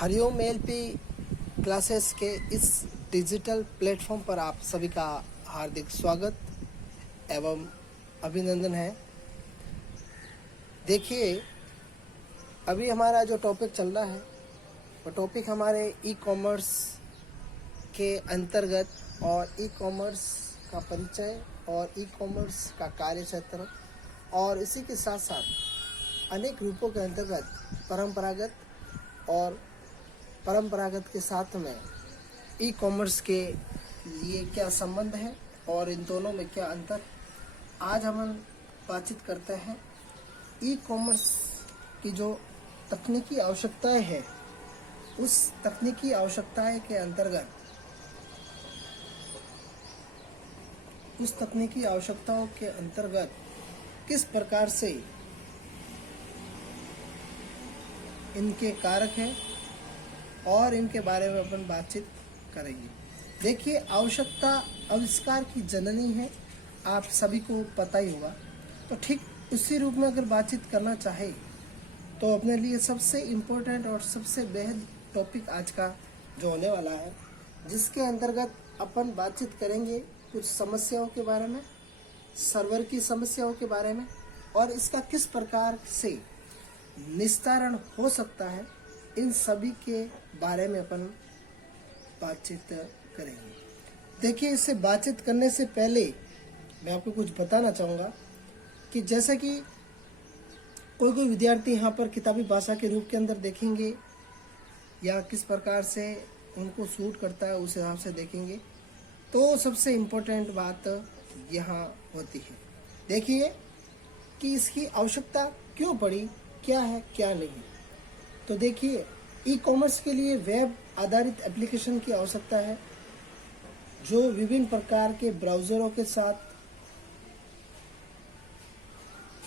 Hariom LP classes के इस digital platform पर आप सभी का हार्दिक स्वागत एवं अभिनंदन है। देखिए, अभी हमारा जो टॉपिक चल रहा है वो टॉपिक हमारे ई कॉमर्स के अंतर्गत और ई कॉमर्स का परिचय और ई कॉमर्स का कार्यक्षेत्र और इसी के साथ साथ अनेक रूपों के अंतर्गत परंपरागत के साथ में ई कॉमर्स के लिए क्या संबंध है और इन दोनों में क्या अंतर, आज हम बातचीत करते हैं। ई कॉमर्स की जो तकनीकी आवश्यकताएं हैं, उस तकनीकी आवश्यकताएं के अंतर्गत उस तकनीकी आवश्यकताओं के अंतर्गत किस प्रकार से इनके कारक हैं और इनके बारे में अपन बातचीत करेंगे। देखिए, आवश्यकता आविष्कार की जननी है, आप सभी को पता ही होगा। तो ठीक उसी रूप में अगर बातचीत करना चाहे तो अपने लिए सबसे इम्पोर्टेंट और सबसे बेहद टॉपिक आज का जो होने वाला है, जिसके अंतर्गत अपन बातचीत करेंगे कुछ समस्याओं के बारे में, सर्वर की समस्याओं के बारे में और इसका किस प्रकार से निस्तारण हो सकता है, इन सभी के बारे में अपन बातचीत करेंगे। देखिए, इससे बातचीत करने से पहले मैं आपको कुछ बताना चाहूँगा कि जैसे कि कोई विद्यार्थी यहाँ पर किताबी भाषा के रूप के अंदर देखेंगे या किस प्रकार से उनको सूट करता है उस हिसाब से देखेंगे, तो सबसे इम्पोर्टेंट बात यहाँ होती है। देखिए कि इसकी आवश्यकता क्यों पड़ी, क्या है क्या नहीं। तो देखिए, ई कॉमर्स के लिए वेब आधारित एप्लीकेशन की आवश्यकता है जो विभिन्न प्रकार के ब्राउज़रों के साथ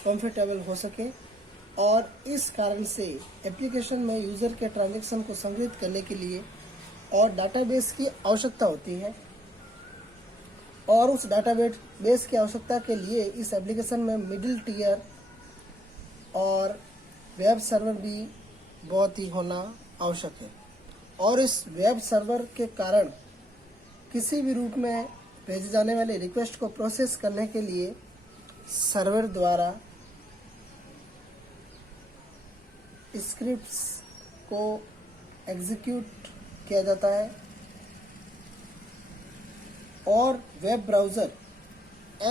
कंफर्टेबल हो सके और इस कारण से एप्लीकेशन में यूज़र के ट्रांजैक्शन को संग्रहित करने के लिए और डाटाबेस की आवश्यकता होती है। और उस डाटाबेस की आवश्यकता के लिए इस एप्लीकेशन में मिडिल टियर और वेब सर्वर भी बहुत ही होना आवश्यक है। और इस वेब सर्वर के कारण किसी भी रूप में भेजे जाने वाले रिक्वेस्ट को प्रोसेस करने के लिए सर्वर द्वारा स्क्रिप्ट्स को एग्जीक्यूट किया जाता है और web browser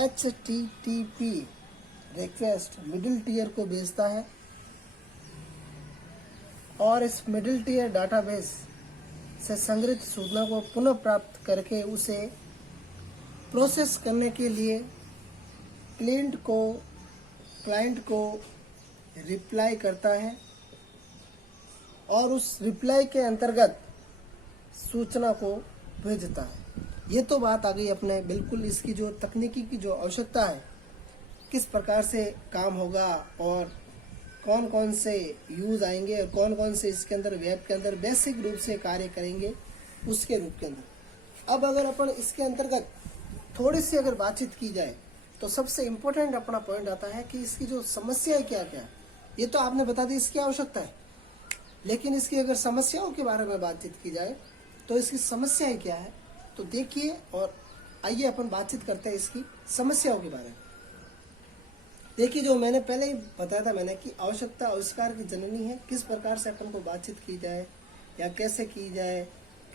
HTTP request middle tier को भेजता है और इस मिडिल टियर डाटाबेस से संग्रहित सूचना को पुनः प्राप्त करके उसे प्रोसेस करने के लिए क्लाइंट को रिप्लाई करता है और उस रिप्लाई के अंतर्गत सूचना को भेजता है। ये तो बात आ गई अपने बिल्कुल इसकी जो तकनीकी की जो आवश्यकता है, किस प्रकार से काम होगा और कौन कौन से यूज़ आएंगे और कौन कौन से इसके अंदर वेब के अंदर बेसिक रूप से कार्य करेंगे उसके रूप के अंदर। अब अगर अपन इसके अंतर्गत थोड़ी सी अगर बातचीत की जाए तो सबसे इम्पोर्टेंट अपना पॉइंट आता है कि इसकी जो समस्या है क्या क्या, ये तो आपने बता दी इसकी आवश्यकता है, लेकिन इसकी अगर समस्याओं के बारे में बातचीत की जाए तो इसकी समस्याएं क्या है। तो देखिए, और आइए अपन बातचीत करते हैं इसकी समस्याओं के बारे में। देखिए, जो मैंने पहले ही बताया था मैंने कि आवश्यकता आविष्कार की जननी है, किस प्रकार से अपन को बातचीत की जाए या कैसे की जाए,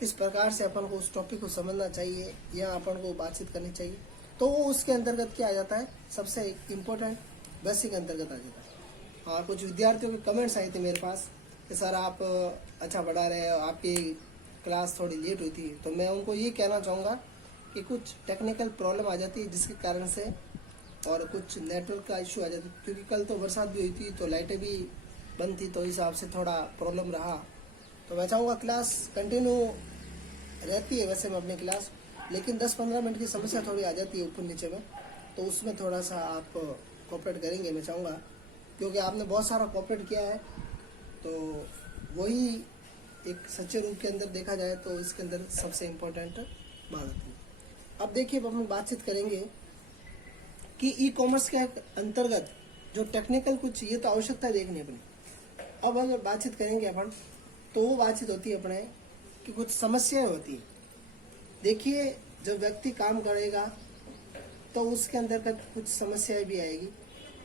किस प्रकार से अपन को उस टॉपिक को समझना चाहिए या अपन को बातचीत करनी चाहिए, तो वो उसके अंतर्गत क्या आ जाता है, सबसे इम्पोर्टेंट बेसिक अंतर्गत आ जाता है। हाँ, कुछ विद्यार्थियों के कमेंट्स आए थे मेरे पास कि सर आप अच्छा पढ़ा रहे हो, आपकी क्लास थोड़ी लेट हुई थी। तो मैं उनको ये कहना चाहूँगा कि कुछ टेक्निकल प्रॉब्लम आ जाती है जिसके कारण से, और कुछ नेटवर्क का इशू आ जाता है, क्योंकि कल तो बरसात भी हुई थी तो लाइटें भी बंद थी, तो इस हिसाब से थोड़ा प्रॉब्लम रहा। तो मैं चाहूँगा क्लास कंटिन्यू रहती है वैसे में अपनी क्लास, लेकिन 10-15 मिनट की समस्या थोड़ी आ जाती है ऊपर नीचे में, तो उसमें थोड़ा सा आप कोऑपरेट करेंगे मैं चाहूँगा, क्योंकि आपने बहुत सारा कोऑपरेट किया है। तो वही एक सच्चे रूप के अंदर देखा जाए तो इसके अंदर सबसे इम्पोर्टेंट बात आती है। अब देखिए, अपन बातचीत करेंगे कि ई कॉमर्स के अंतर्गत जो टेक्निकल कुछ ये तो आवश्यकता देखनी अपनी। अब अगर बातचीत करेंगे अपन तो वो बातचीत होती है अपने कि कुछ समस्याएं होती है। देखिए जब व्यक्ति काम करेगा तो उसके अंदर कुछ समस्याएं भी आएगी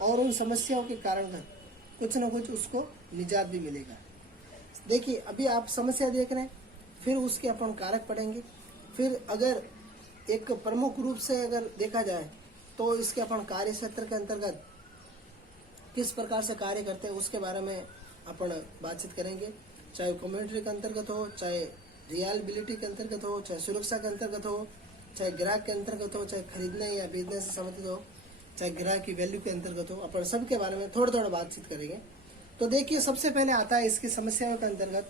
और उन समस्याओं के कारण कुछ ना कुछ उसको निजात भी मिलेगा। देखिए अभी आप समस्या देख रहे हैं, फिर उसके अपन कारक पढ़ेंगे, फिर अगर एक प्रमुख रूप से अगर देखा जाए तो इसके अपन कार्य क्षेत्र के अंतर्गत किस प्रकार से कार्य करते हैं उसके बारे में अपन बातचीत करेंगे। चाहे कम्युनिटी के अंतर्गत हो, चाहे रियलिबिलिटी के अंतर्गत हो, चाहे सुरक्षा के अंतर्गत हो, चाहे ग्राहक के अंतर्गत हो, चाहे खरीदने या बेचने से संबंधित हो, चाहे ग्राहक की वैल्यू के अंतर्गत हो, अपन सबके बारे में थोड़ा थोड़ा बातचीत करेंगे। तो देखिए सबसे पहले आता है इसकी समस्याओं के अंतर्गत,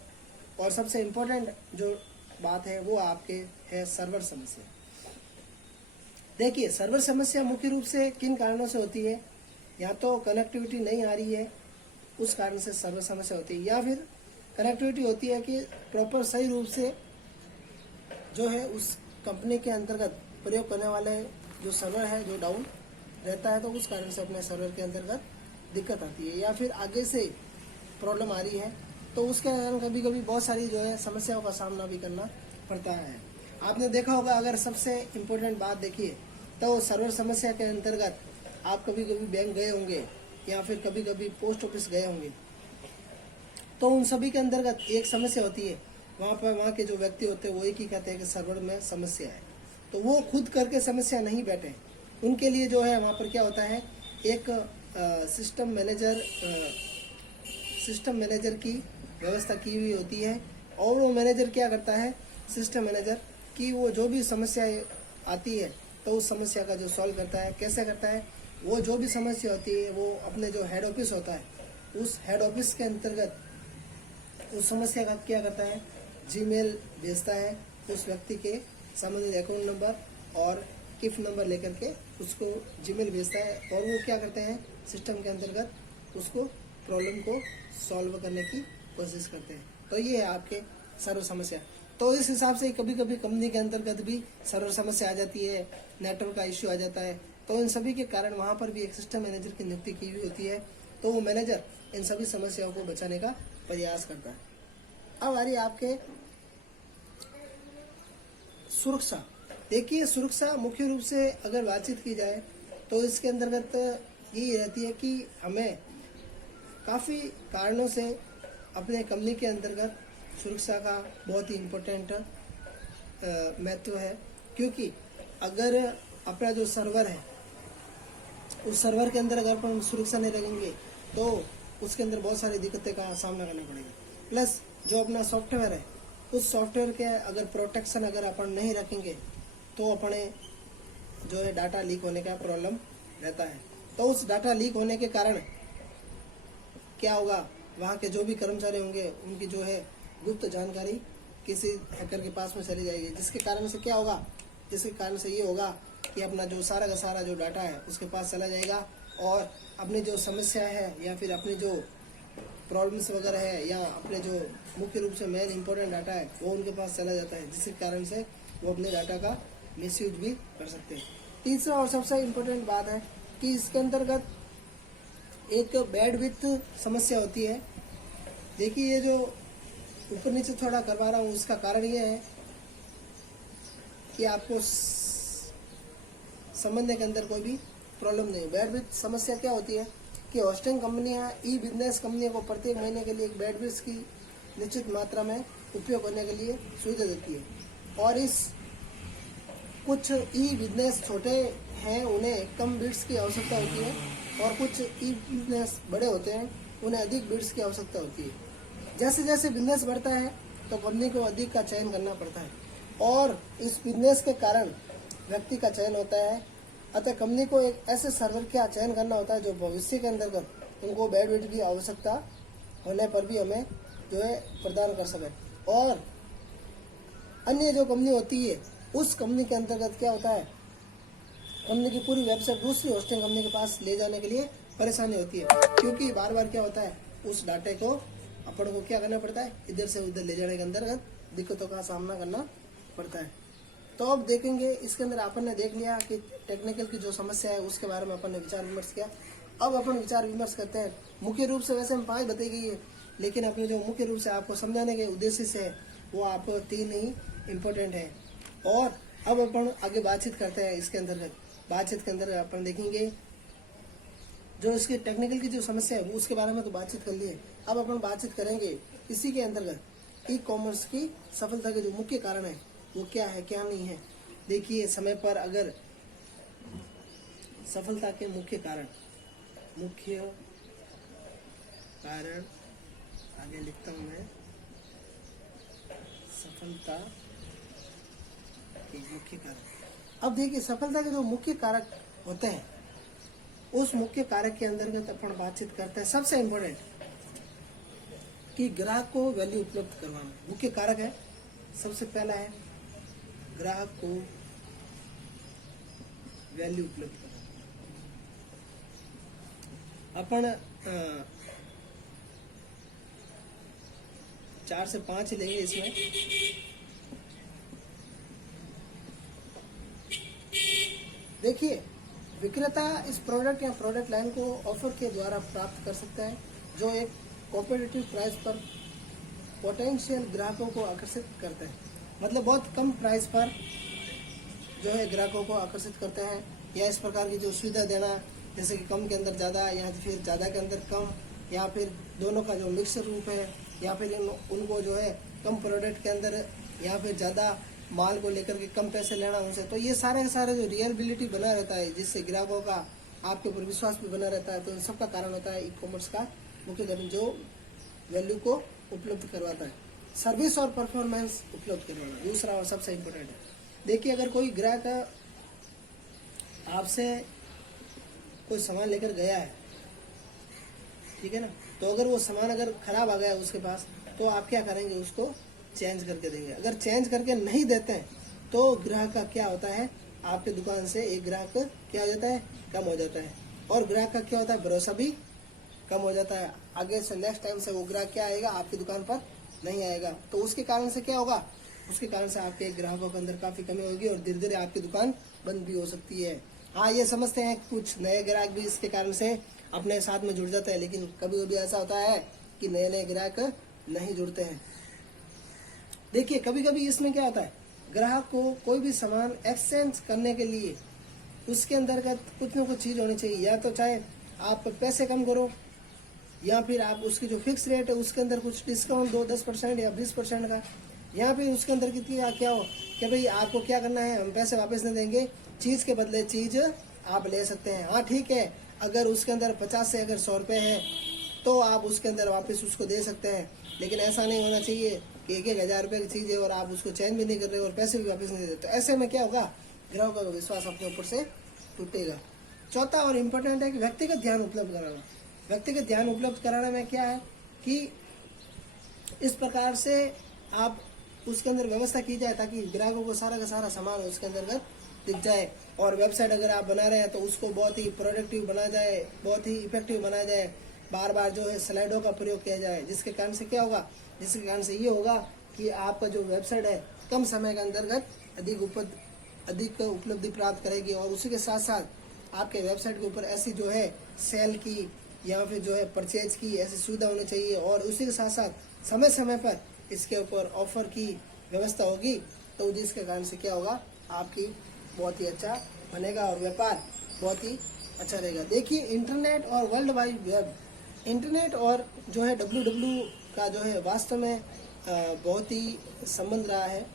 और सबसे इम्पोर्टेंट जो बात है वो आपके है सर्वर समस्या। देखिए सर्वर समस्या मुख्य रूप से किन कारणों से होती है, या तो कनेक्टिविटी नहीं आ रही है उस कारण से सर्वर समस्या होती है, या फिर कनेक्टिविटी होती है कि प्रॉपर सही रूप से जो है उस कंपनी के अंतर्गत प्रयोग करने वाले जो सर्वर है जो डाउन रहता है, तो उस कारण से अपने सर्वर के अंतर्गत दिक्कत आती है, या फिर आगे से प्रॉब्लम आ रही है तो उसके कारण कभी कभी बहुत सारी जो है समस्याओं का सामना भी करना पड़ता है। आपने देखा होगा, अगर सबसे इम्पोर्टेंट बात देखिए तो सर्वर समस्या के अंतर्गत आप कभी कभी बैंक गए होंगे या फिर कभी कभी पोस्ट ऑफिस गए होंगे, तो उन सभी के अंतर्गत एक समस्या होती है। वहाँ के जो व्यक्ति होते हैं वो एक ही कहते हैं कि सर्वर में समस्या है, तो वो खुद करके समस्या नहीं बैठे, उनके लिए जो है वहाँ पर क्या होता है, एक सिस्टम मैनेजर की व्यवस्था की हुई होती है, और वो मैनेजर क्या करता है, सिस्टम मैनेजर की वो जो भी समस्या आती है तो उस समस्या का जो सॉल्व करता है, कैसे करता है, वो जो भी समस्या होती है वो अपने जो हेड ऑफिस होता है उस हेड ऑफिस के अंतर्गत उस समस्या का क्या करता है, जीमेल भेजता है उस व्यक्ति के संबंधित अकाउंट नंबर और किफ नंबर लेकर के उसको जीमेल भेजता है, और वो क्या करते हैं सिस्टम के अंतर्गत उसको प्रॉब्लम को सॉल्व करने की कोशिश करते हैं। तो ये है आपके सर्वर समस्या। तो इस हिसाब से कभी कभी कंपनी के अंतर्गत भी सर्वर समस्या आ जाती है, नेटवर्क का इश्यू आ जाता है, तो इन सभी के कारण वहाँ पर भी एक सिस्टम मैनेजर की नियुक्ति की हुई होती है, तो वो मैनेजर इन सभी समस्याओं को बचाने का प्रयास करता है। अब आ रही आपके सुरक्षा। देखिए सुरक्षा मुख्य रूप से अगर बातचीत की जाए तो इसके अंतर्गत यही रहती है कि हमें काफ़ी कारणों से अपने कंपनी के अंतर्गत सुरक्षा का बहुत ही इम्पोर्टेंट महत्व है, क्योंकि अगर अपना जो सर्वर है उस सर्वर के अंदर अगर अपन सुरक्षा नहीं रखेंगे तो उसके अंदर बहुत सारी दिक्कतें का सामना करना पड़ेगा। प्लस जो अपना सॉफ्टवेयर है उस सॉफ्टवेयर के अगर प्रोटेक्शन अगर अपन नहीं रखेंगे तो अपने जो है डाटा लीक होने का प्रॉब्लम रहता है। तो उस डाटा लीक होने के कारण क्या होगा, वहाँ के जो भी कर्मचारी होंगे उनकी जो है गुप्त जानकारी किसी हैकर के पास में चली जाएगी, जिसके कारण से क्या होगा, जिसके कारण से ये होगा कि अपना जो सारा का सारा जो डाटा है उसके पास चला जाएगा, और अपनी जो समस्या है या फिर अपनी जो प्रॉब्लम्स वगैरह है या अपने जो मुख्य रूप से मेन इंपॉर्टेंट डाटा है वो उनके पास चला जाता है, जिसके कारण से वो अपने डाटा का मिसयूज भी कर सकते हैं। तीसरा और सबसे इम्पोर्टेंट बात है कि इसके अंतर्गत एक बैंडविड्थ समस्या होती है। देखिए ये जो ऊपर नीचे थोड़ा करवा रहा हूँ उसका कारण ये है कि आपको समझने के अंदर कोई भी प्रॉब्लम नहीं है। बैंडविड्थ समस्या क्या होती है कि होस्टिंग कंपनियां ई बिजनेस कंपनियों को प्रत्येक महीने के लिए एक बैंडविड्थ की निश्चित मात्रा में उपयोग करने के लिए सुविधा देती है, और इस कुछ ई बिजनेस छोटे हैं उन्हें कम बिट्स की आवश्यकता होती है, और कुछ ई बिजनेस बड़े होते हैं उन्हें अधिक बिट्स की आवश्यकता होती है। जैसे जैसे बिजनेस बढ़ता है तो कंपनी को अधिक का चयन करना पड़ता है, और इस बिजनेस के कारण व्यक्ति का चयन होता है। अतः कंपनी को एक ऐसे सर्वर का चयन करना होता है जो भविष्य के अंतर्गत उनको बैंडविड्थ की आवश्यकता होने पर भी हमें जो है प्रदान कर सके। और अन्य जो कंपनी होती है उस कंपनी के अंतर्गत क्या होता है, कंपनी की पूरी वेबसाइट दूसरी होस्टिंग कंपनी के पास ले जाने के लिए परेशानी होती है, क्योंकि बार बार क्या होता है उस डाटे को अपन को क्या करना पड़ता है, इधर से उधर ले जाने के अंतर्गत दिक्कतों का सामना करना पड़ता है। तो अब देखेंगे इसके अंदर अपन ने देख लिया कि टेक्निकल की जो समस्या है उसके बारे में अपन ने विचार विमर्श किया। अब अपन विचार विमर्श करते हैं। मुख्य रूप से वैसे हम 5 बताई गई है लेकिन अपने जो मुख्य रूप से आपको समझाने के उद्देश्य से है वो आपको 3 ही इम्पोर्टेंट है। और अब अपन आगे बातचीत करते हैं इसके अंतर्गत। बातचीत के अंदर अपन देखेंगे जो इसके टेक्निकल की जो समस्या है वो उसके बारे में तो बातचीत कर लिए। अब अपन बातचीत करेंगे इसी के अंतर्गत ई कॉमर्स की सफलता के जो मुख्य कारण है वो क्या है क्या नहीं है। देखिए समय पर अगर सफलता के मुख्य कारण आगे लिखता हूं मैं, सफलता के मुख्य कारण। अब देखिए सफलता के जो मुख्य कारक होते हैं उस मुख्य कारक के अंतर्गत अपन बातचीत करते हैं। सबसे इम्पोर्टेंट कि ग्राहक को वैल्यू उपलब्ध करवाना मुख्य कारक है। सबसे पहला है ग्राहक को वैल्यू उपलब्ध करवाना। अपन 4 से 5 ही लेंगे इसमें। देखिए विक्रेता इस प्रोडक्ट या प्रोडक्ट लाइन को ऑफर के द्वारा प्राप्त कर सकता है जो एक कॉम्पिटिटिव प्राइस पर पोटेंशियल ग्राहकों को आकर्षित करता है। मतलब बहुत कम प्राइस पर जो है ग्राहकों को आकर्षित करते हैं, या इस प्रकार की जो सुविधा देना जैसे कि कम के अंदर ज़्यादा या फिर ज़्यादा के अंदर कम, या फिर दोनों का जो मिक्स रूप है, या फिर उनको जो है कम प्रोडक्ट के अंदर या फिर ज़्यादा माल को लेकर के कम पैसे लेना उनसे। तो ये सारे जो रियलिबिलिटी बना रहता है जिससे ग्राहकों का आपके ऊपर विश्वास भी बना रहता है। तो इन सब का कारण होता है ई कॉमर्स का मुख्य कारण जो वैल्यू को उपलब्ध करवाता है। सर्विस और परफॉर्मेंस उपलब्ध करवाना दूसरा और सबसे इम्पोर्टेंट है। देखिए अगर कोई ग्राहक आपसे कोई सामान लेकर गया है, ठीक है ना, तो अगर वो सामान अगर खराब आ गया उसके पास तो आप क्या करेंगे, उसको चेंज करके देंगे। अगर चेंज करके नहीं देते हैं तो ग्राहक का क्या होता है, आपके दुकान से एक ग्राहक क्या हो जाता है, कम हो जाता है। और ग्राहक का क्या होता है, भरोसा भी कम हो जाता है। आगे से नेक्स्ट टाइम से वो ग्राहक क्या आएगा, आपकी दुकान पर नहीं आएगा। तो उसके कारण से क्या होगा, उसके कारण से आपके ग्राहकों के अंदर काफी कमी होगी और धीरे धीरे आपकी दुकान बंद भी हो सकती है। हाँ ये समझते हैं कुछ नए ग्राहक भी इसके कारण से अपने साथ में जुड़ जाते हैं, लेकिन कभी कभी ऐसा होता है कि नए नए ग्राहक नहीं जुड़ते हैं। देखिए कभी कभी इसमें क्या होता है, ग्राहक को कोई भी सामान एक्सचेंज करने के लिए उसके अंतर्गत कुछ न कुछ चीज होनी चाहिए। या तो चाहे आप पैसे कम करो, या फिर आप उसकी जो फिक्स रेट है उसके अंदर कुछ डिस्काउंट दो 10% या 20% का, या फिर उसके अंदर कितनी क्या हो कि भाई आपको क्या करना है, हम पैसे वापस नहीं देंगे, चीज के बदले चीज आप ले सकते हैं। हाँ ठीक है, अगर उसके अंदर 50 से अगर 100 रुपये है तो आप उसके अंदर वापस उसको दे सकते हैं। लेकिन ऐसा नहीं होना चाहिए कि 1,000 रुपये की चीज है और आप उसको चेंज भी नहीं कर रहे और पैसे भी वापस नहीं देते। ऐसे में क्या होगा, ग्राहकों का विश्वास अपने ऊपर से टूटेगा। चौथा और इम्पोर्टेंट है कि व्यक्तिगत ध्यान उपलब्ध कराना। व्यक्तिगत ध्यान उपलब्ध कराने में क्या है कि इस प्रकार से आप उसके अंदर व्यवस्था की जाए ताकि ग्राहकों को सारा का सारा सामान उसके अंतर्गत दिख जाए। और वेबसाइट अगर आप बना रहे हैं तो उसको बहुत ही प्रोडक्टिव बनाया जाए, बहुत ही इफेक्टिव बनाया जाए, बार बार जो है स्लाइडों का प्रयोग किया जाए, जिसके कारण से क्या होगा, जिसके कारण से ये होगा कि आपका जो वेबसाइट है कम समय के अंतर्गत अधिक उपलब्धि प्राप्त करेगी। और उसी के साथ साथ आपके वेबसाइट के ऊपर ऐसी जो है सेल की या फिर जो है परचेज की ऐसी सुविधा होनी चाहिए। और उसी के साथ साथ समय समय पर इसके ऊपर ऑफर की व्यवस्था होगी, तो जिसके कारण से क्या होगा, आपकी बहुत ही अच्छा बनेगा और व्यापार बहुत ही अच्छा रहेगा। देखिए इंटरनेट और वर्ल्ड वाइड वेब, इंटरनेट और जो है WWW का जो है वास्तव में बहुत ही संबंध रहा है।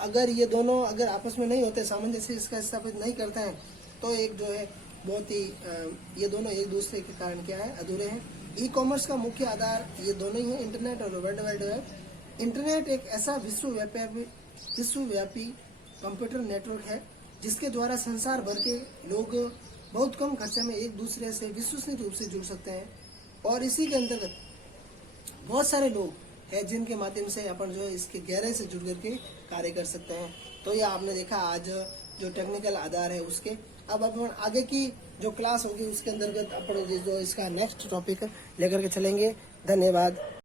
अगर ये दोनों अगर आपस में नहीं होते, सामंजस्य इसका स्थापित नहीं करते हैं, तो एक जो है बहुत ही ये दोनों एक दूसरे के कारण क्या है, अधूरे हैं। ई कॉमर्स का मुख्य आधार ये दोनों ही है, इंटरनेट और वर्ल्ड वाइड वेब। इंटरनेट एक ऐसा विश्वव्यापी कंप्यूटर नेटवर्क है जिसके द्वारा संसार भर के लोग बहुत कम खर्चे में एक दूसरे से विश्वसनीय रूप से जुड़ सकते हैं। और इसी के अंतर्गत बहुत सारे लोग हैं जिनके माध्यम से अपन जो है इसके गहराई से जुड़ करके कार्य कर सकते हैं। तो ये आपने देखा आज जो टेक्निकल आधार है उसके। अब अपन आगे की जो क्लास होगी उसके अंतर्गत अपन जो इसका नेक्स्ट टॉपिक लेकर के चलेंगे। धन्यवाद।